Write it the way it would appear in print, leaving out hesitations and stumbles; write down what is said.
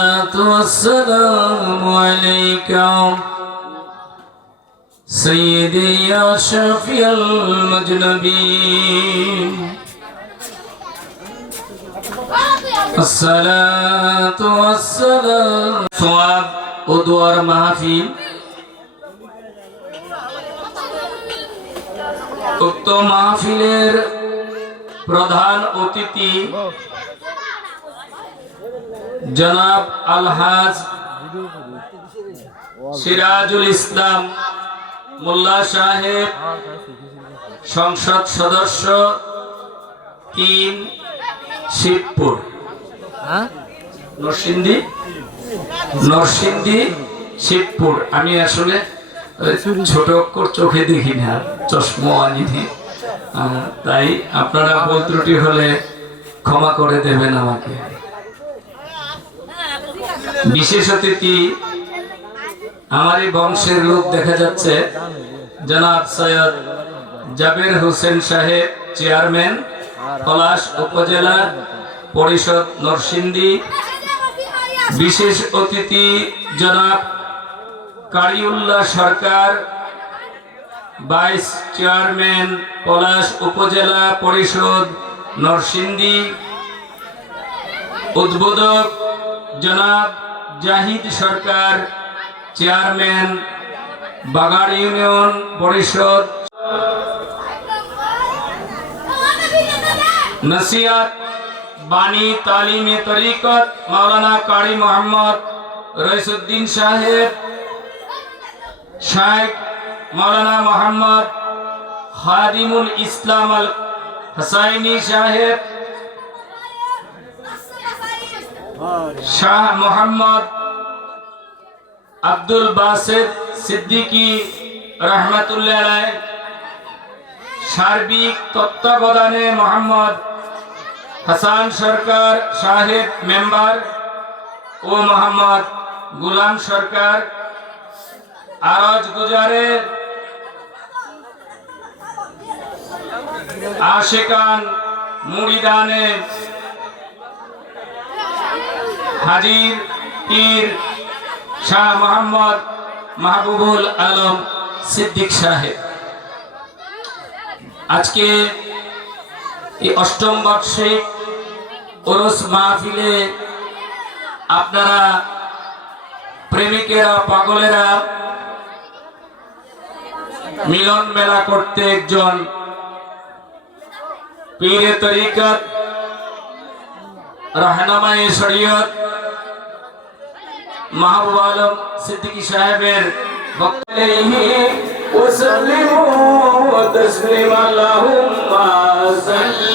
الصلاة والسلام عليك سيدي يا شفيع المذنبين الصلاة والسلام ثواب ودوار মাহফিল উক্ত মাহফিলের প্রধান অতিথি জনাব আলহাজ সিরাজুল ইসলাম মোল্লা সাহেব সংসদ সদস্য 3 শিবপুর নরসিংদী শিবপুর। আমি আসলে ছোট অক্ষর চোখে দেখি না, চশমা আনিনি, তাই আপনারা ভুল ত্রুটি হলে ক্ষমা করে দেবেন আমাকে। বিশেষ অতিথি আমারই বংশের লোক দেখা যাচ্ছে, জনাব সৈয়দ জাবের হোসেন সাহেব, চেয়ারম্যান পলাশ উপজেলা পরিষদ নরসিংদী। বিশেষ অতিথি জনাব কারিউল্লাহ সরকার, ভাইস চেয়ারম্যান পলাশ উপজেলা পরিষদ নরসিংদী। উদ্বোধক জনাব জাহিদ সরকার, চেয়ারম্যান বাগাড় ইউনিয়ন পরিষদ। নসিহত বাণী তালিমে তরিকত মাওলানা কারি মোহাম্মদ রইসুদ্দিন সাহেব, শাইখ মাওলানা মোহাম্মদ খাদিমুল ইসলাম আল হাসাইনি সাহেব, শাহ মোহাম্মদ আব্দুল বাসিত সিদ্দিকী রহমাতুল্লাহ আলাইহি। সার্বিক তত্ত্বাবধানে মোহাম্মদ হাসান সরকার সাহেব মেম্বার ও মোহাম্মদ গুলাম সরকার। আরজ গুজারে আশিকান মুরিদানে হাজির পীর শাহ মোহাম্মদ মাহবুবুল আলম সিদ্দিক সাহেব। আজকে এই অষ্টম বার্ষিক ওরস মাহফিলে আপনারা প্রেমিকেরা পাগলেরা মিলন মেলা করতে একজন পীরে তরিকত রাহনামায়ে শরীয়ত মাহবুব আলম সিদ্দিকী সাহেবের বক্তব্যে ওয়াসাল্লিমু ওয়া তাসলিমা আল্লাহুম্মা সাল্লি